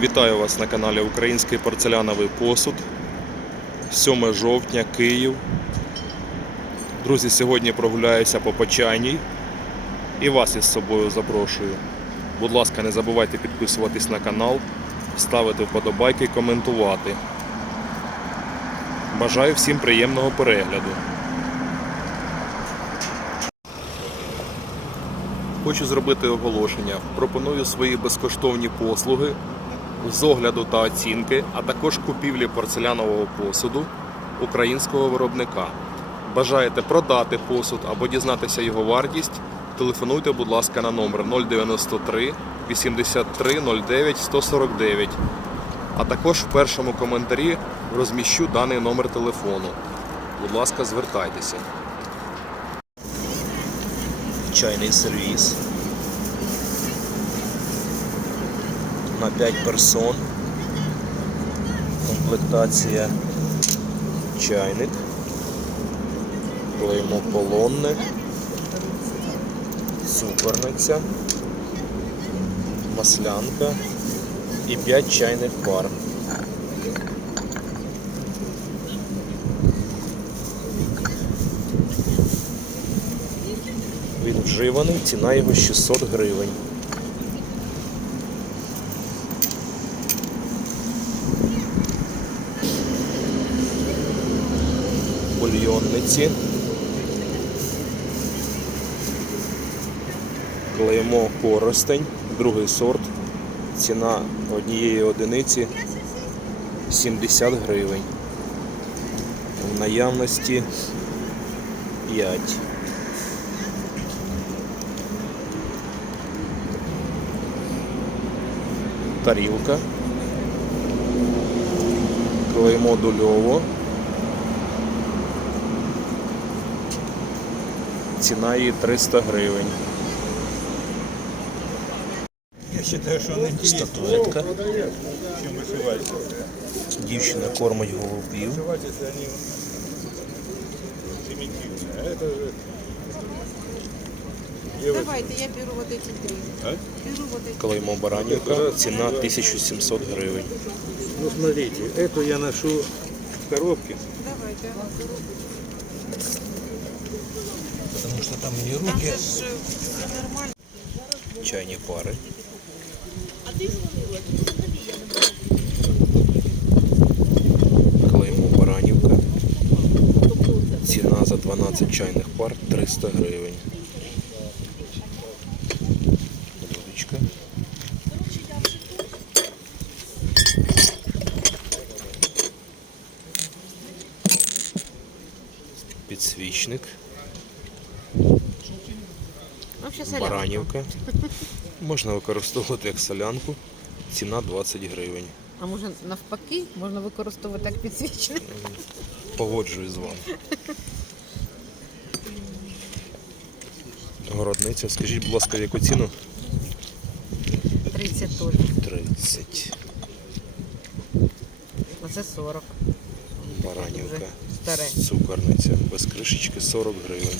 Вітаю вас на каналі Український порцеляновий посуд. 7 жовтня, Київ. Друзі, сьогодні прогуляюся по Почайній і вас із собою запрошую. Будь ласка, не забувайте підписуватись на канал, ставити вподобайки, коментувати. Бажаю всім приємного перегляду. Хочу зробити оголошення. Пропоную свої безкоштовні послуги з огляду та оцінки, а також купівлі порцелянового посуду українського виробника. Бажаєте продати посуд або дізнатися його вартість? Телефонуйте, будь ласка, на номер 093 83 09 149. А також в першому коментарі розміщу даний номер телефону. Будь ласка, звертайтеся. Чайний сервіс. На 5 персон. Комплектація чайник. Клеймо полонне. Цукорниця. Маслянка і 5 чайних пар. Він вживаний, ціна його 600 гривень. Бульйонниці. Клеймо коростень, другий сорт. Ціна однієї одиниці 70 гривень. В наявності 5. тарілка. Клеймо дульово. Ціна її 300 гривень. Я считаю, что он интереснее, Статуетка. чем вышивать. Дівчина кормить голубів. Вышивать, если они примитивные. А это же... Девочка, Давайте, я беру вот эти три. а? Беру вот эти. Клеймо баранівка. Ціна 1700 гривень. Ну, смотрите, эту я ношу в коробке, Давайте. потому что там не руки. нормально. Чайні пари. Клеймо баранівка. Ціна за 12 чайних пар 300 гривень. Водичка. Підсвічник. Баранівка. Можна використовувати як солянку. Ціна 20 гривень. А може навпаки, можна використовувати як підсвічник. Погоджуюсь з вами. Городниця. Скажіть, будь ласка, в яку ціну? 30 теж. 30. Оце 40. Баранівка. Старе. Цукорниця. Без кришечки 40 гривень.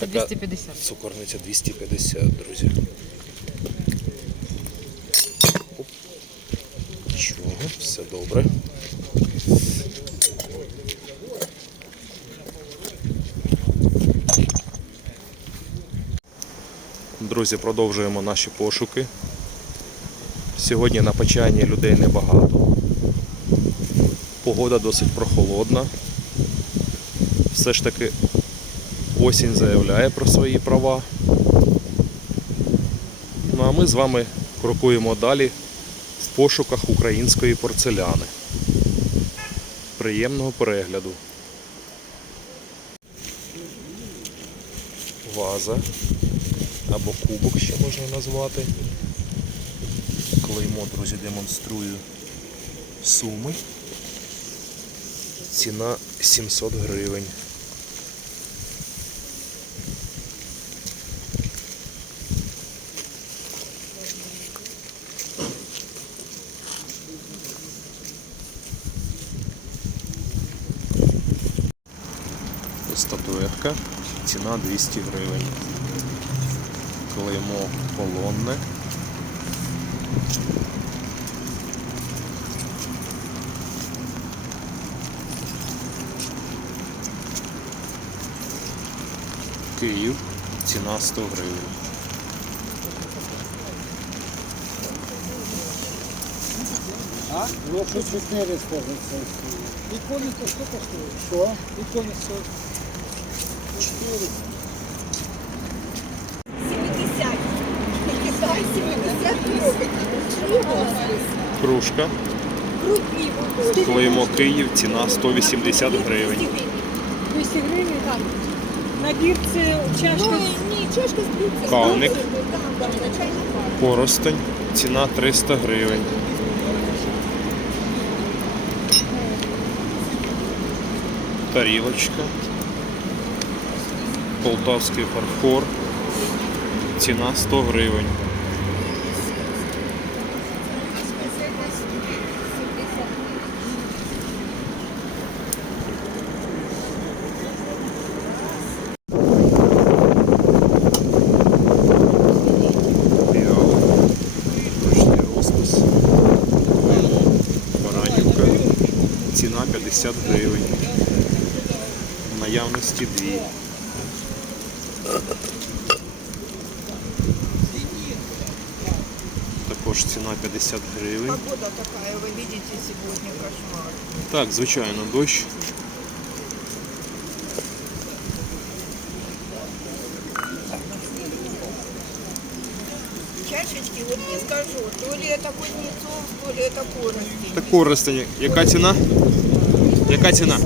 Це 250. цукорниця 250, друзі. Оп. Нічого, все добре. Друзі, продовжуємо наші пошуки. Сьогодні на Почайні людей небагато. Погода досить прохолодна. Все ж таки осінь заявляє про свої права. Ну а ми з вами крокуємо далі в пошуках української порцеляни. Приємного перегляду. Ваза або кубок ще можна назвати. Клеймо, друзі, демонструю суми. Ціна 700 гривень. статуетка, ціна 200 гривень. Клеймо полонне. Київ. Ціна 100 гривень. Лучше 400 за це. Иконница сколько стоит? Що? Иконница 70. Китай 70 Кружка. Клеймо Київ. Ціна 180 гривень. 200 гривен, так. Набір це чашка. Ні, чашка з блюдцем. Кавник. Коростень. Ціна 300 гривень. Тарілочка. Полтавський фарфор. Ціна 100 гривень. Ціна 50 гривень. В наявності дві. Також ціна 50 гривень. Погода такая, вы видите, сегодня кошмар. Так, звичайно, дощ. Чашечки, вот не скажу, то ли это кузнецов, то ли это корости. Так коростень. Яка ціна? Яка ціна?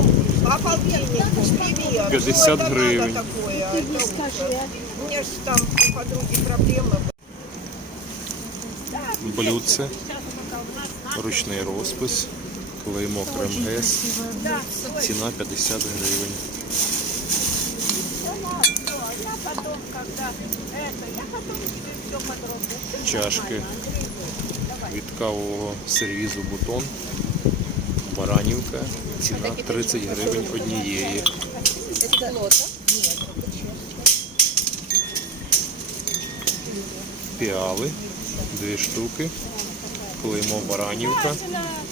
А полтиннику, привет. 50 Что это гривен. надо такое? Это ужас. У меня же там у подруги проблемы Блюдце. Ручний розпис. Клеймо Кремгес. Ціна 50 гривень. Чашки від кавового сервізу бутон. Баранівка. Ціна 30 гривень однієї. Піали. Дві штуки. Клеймо Баранівка.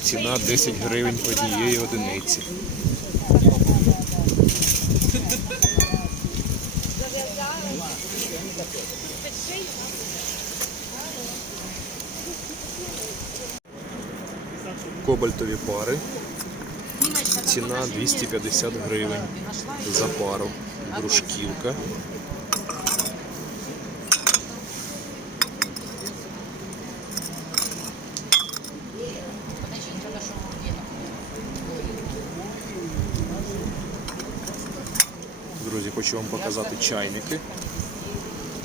Ціна 10 гривень однієї одиниці. Кобальтові пари. Ціна 250 гривень за пару. Дружківка. Друзі, хочу вам показати чайники.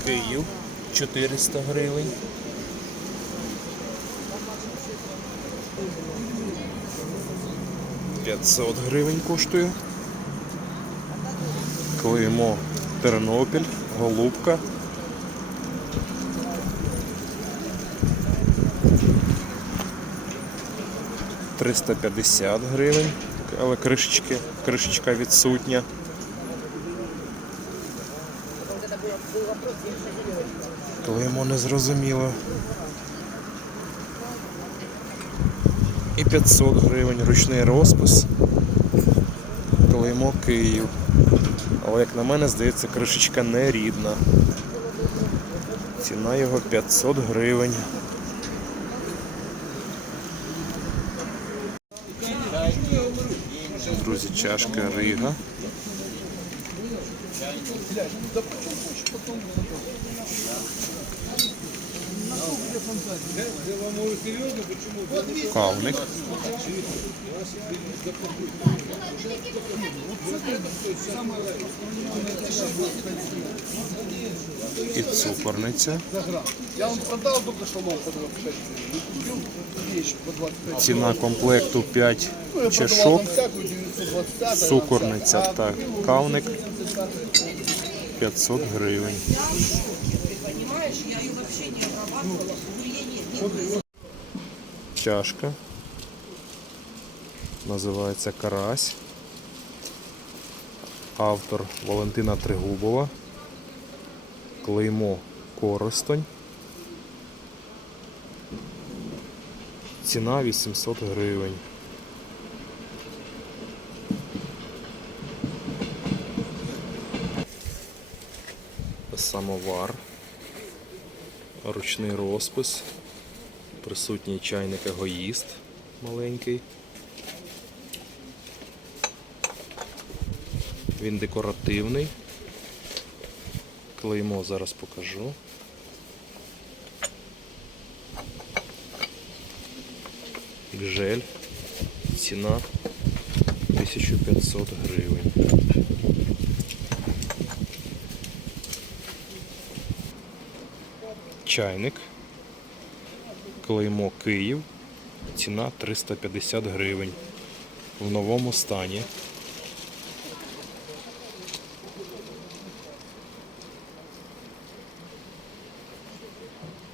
Київ 400 гривень. П'ятсот гривень коштує. Клеймо Тернопіль, голубка. Триста п'ятдесят гривень, але кришечки, кришечка відсутня. Клеймо не зрозуміло. І 500 гривень ручний розпис. Клеймо Київ. Але як на мене, здається, кришечка не рідна. Ціна його 500 гривень. Друзі, чашка Рига. Кавник. І цукорниця. Я вам продал только что лом по 26 гривен. Купил вещь по 25 Ціна комплекту 5 Ну, я 925. Цукорниця та кавник 500 гривень. Чашка. Називається Карась. Автор Валентина Тригубова. Клеймо Коростонь. Ціна 800 гривень. Самовар. Ручний розпис. Присутній чайник егоїст маленький. Він декоративний. Клеймо зараз покажу. Гжель. Ціна 1500 гривень. Чайник. Клеймо Київ. Ціна 350 гривень. В новому стані.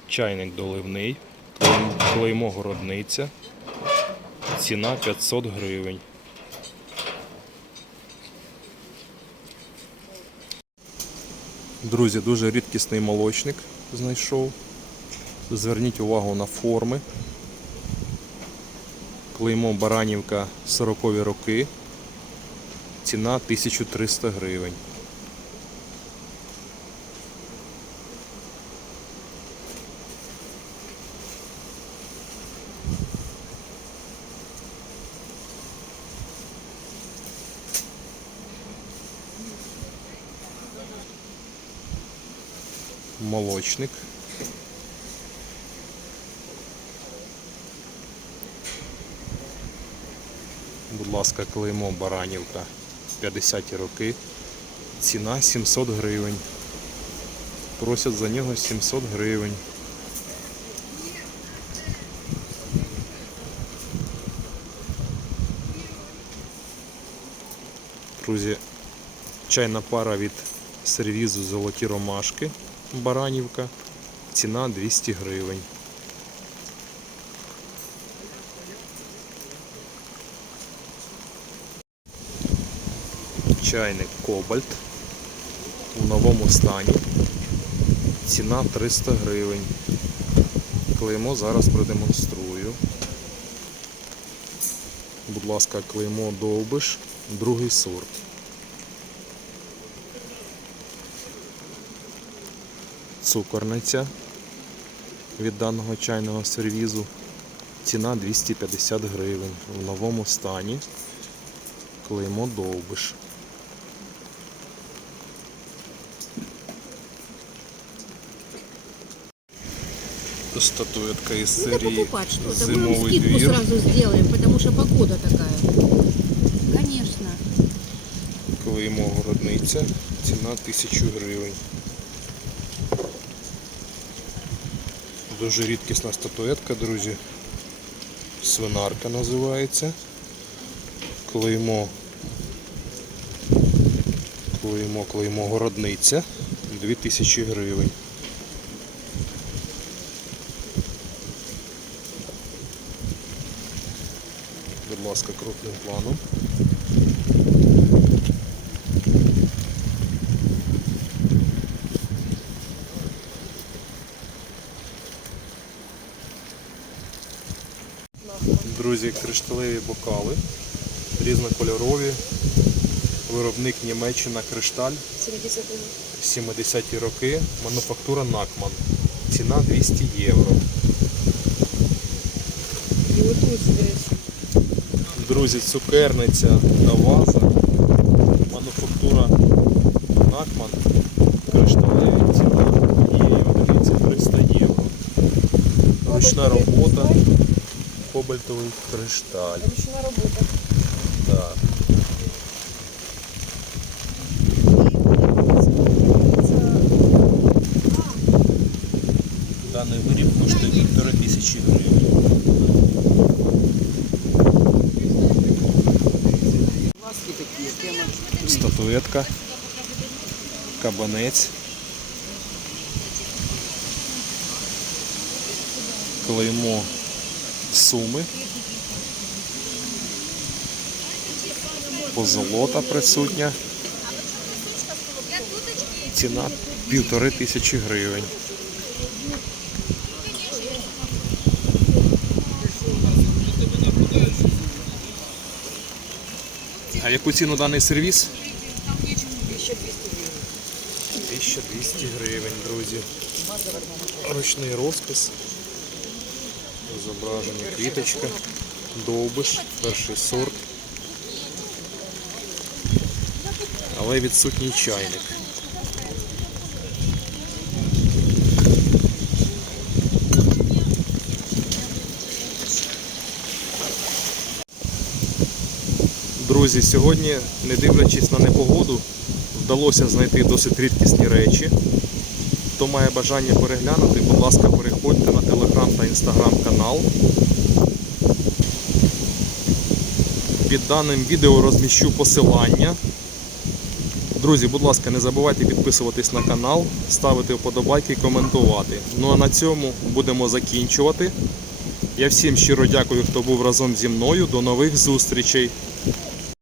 Чайник доливний. Клейм- Клеймо городниця. Ціна 500 гривень. Друзі, дуже рідкісний молочник знайшов. Зверніть увагу на форми. Клеймо Баранівка 40 роки. Ціна 1300 гривень. Молочник. Будь ласка, клеймо Баранівка 50 роки. Ціна 700 гривень. Просять за нього 700 гривень. Друзі, чайна пара від сервізу Золоті ромашки Баранівка. Ціна 200 гривень. Чайник Кобальт у новому стані. Ціна 300 гривень. Клеймо зараз продемонструю. Будь ласка, клеймо Довбиш, другий сорт. Цукорниця від даного чайного сервізу. Ціна 250 гривень. В новому стані. Клеймо Довбиш. Статуэтка из Надо серии покупать что-то. Мы вам «Зимовый скидку двір». сразу сделаем, потому что погода такая. Конечно. Клеймо городниця. Ціна 1000 гривень. Дуже рідкісна статуетка, друзі. Свинарка називається. Клеймо. Клеймо, клеймо городниця. 2000 гривень. Будь ласка, крупним планом. Друзі, кришталеві бокали, різнокольорові. Виробник Німеччина Кришталь. 70-ті роки. Мануфактура Накман. Ціна 200 євро. Друзі, цукерниця та ваза. Мануфактура Накман. Кришталеві ціна є одиниця 300 євро. Ручна робота. Кобальтовий кришталь. Ручная работа. Так. Даний виріб коштує півтори тисячі гривень. Статуетка. Кабанець. Клеймо суми. Позолота присутня. Ціна півтори тисячі гривень. А яку ціну даний сервіс? 1200 гривень, друзі. Ручний розпис. Зображення квіточка, довбиш, перший сорт. Але відсутній чайник. Друзі, сьогодні, не дивлячись на непогоду, вдалося знайти досить рідкісні речі. Хто має бажання переглянути, будь ласка, переходьте на телеграм та інстаграм канал. Під даним відео розміщу посилання. Друзі, будь ласка, не забувайте підписуватись на канал, ставити вподобайки, і коментувати. Ну а на цьому будемо закінчувати. Я всім щиро дякую, хто був разом зі мною. До нових зустрічей!